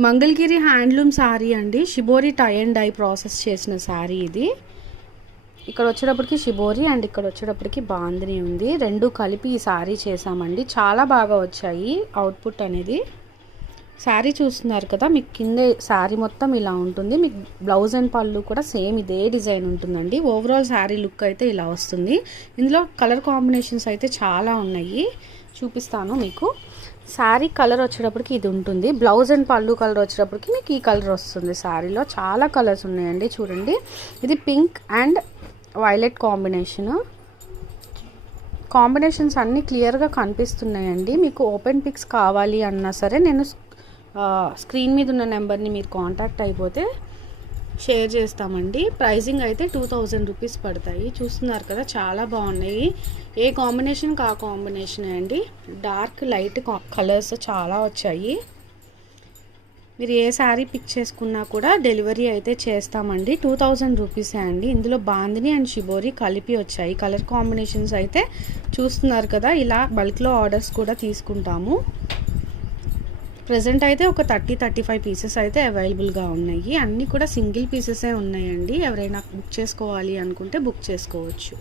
Mangalagiri handloom sari అండి. Shibori tie and dye process చేసిన శారీ ఇది. ఇక్కడ వచ్చేటప్పటికి షిబోరి అండ్ ఇక్కడ వచ్చేటప్పటికి బాందిని ఉంది. రెండు కలిపి ఈ శారీ చేసామండి. చాలా బాగా వచ్చాయి అవుట్పుట్ అనేది. శారీ చూస్తున్నారు కదా, మీకు కింద శారీ మొత్తం ఇలా ఉంటుంది. మీకు బ్లౌజ్ అండ్ పళ్ళు కూడా సేమ్ ఇదే డిజైన్ ఉంటుందండి. ఓవరాల్ శారీ లుక్ అయితే ఇలా వస్తుంది. ఇందులో కలర్ కాంబినేషన్స్ అయితే చాలా ఉన్నాయి, చూపిస్తాను మీకు. శారీ కలర్ వచ్చేటప్పటికి ఇది ఉంటుంది. బ్లౌజ్ అండ్ పళ్ళు కలర్ వచ్చేటప్పటికి మీకు ఈ కలర్ వస్తుంది. శారీలో చాలా కలర్స్ ఉన్నాయండి, చూడండి. ఇది పింక్ అండ్ వైలెట్ కాంబినేషన్స్ అన్నీ క్లియర్గా కనిపిస్తున్నాయండి. మీకు ఓపెన్ పిక్స్ కావాలి అన్నా సరే నేను స్క్రీన్ మీద ఉన్న నెంబర్ని మీరు కాంటాక్ట్ అయిపోతే షేర్ చేస్తామండి. ప్రైజింగ్ అయితే 2000 రూపీస్ పడతాయి. చూస్తున్నారు కదా, చాలా బాగున్నాయి. ఏ కాంబినేషన్కి ఆ కాంబినేషన్ అండి. డార్క్ లైట్ కలర్స్ చాలా వచ్చాయి. మీరు ఏ శారీ పిక్ చేసుకున్నా కూడా డెలివరీ అయితే చేస్తామండి. 2000 రూపీసే అండి. ఇందులో బాందిని అండ్ షిబోరి కలిపి వచ్చాయి. కలర్ కాంబినేషన్స్ అయితే చూస్తున్నారు కదా, ఇలా బల్క్లో ఆర్డర్స్ కూడా తీసుకుంటాము. ప్రజెంట్ అయితే ఒక 30-35 పీసెస్ అయితే అవైలబుల్గా ఉన్నాయి. అన్నీ కూడా సింగిల్ పీసెసే ఉన్నాయండి. ఎవరైనా బుక్ చేసుకోవాలి అనుకుంటే బుక్ చేసుకోవచ్చు.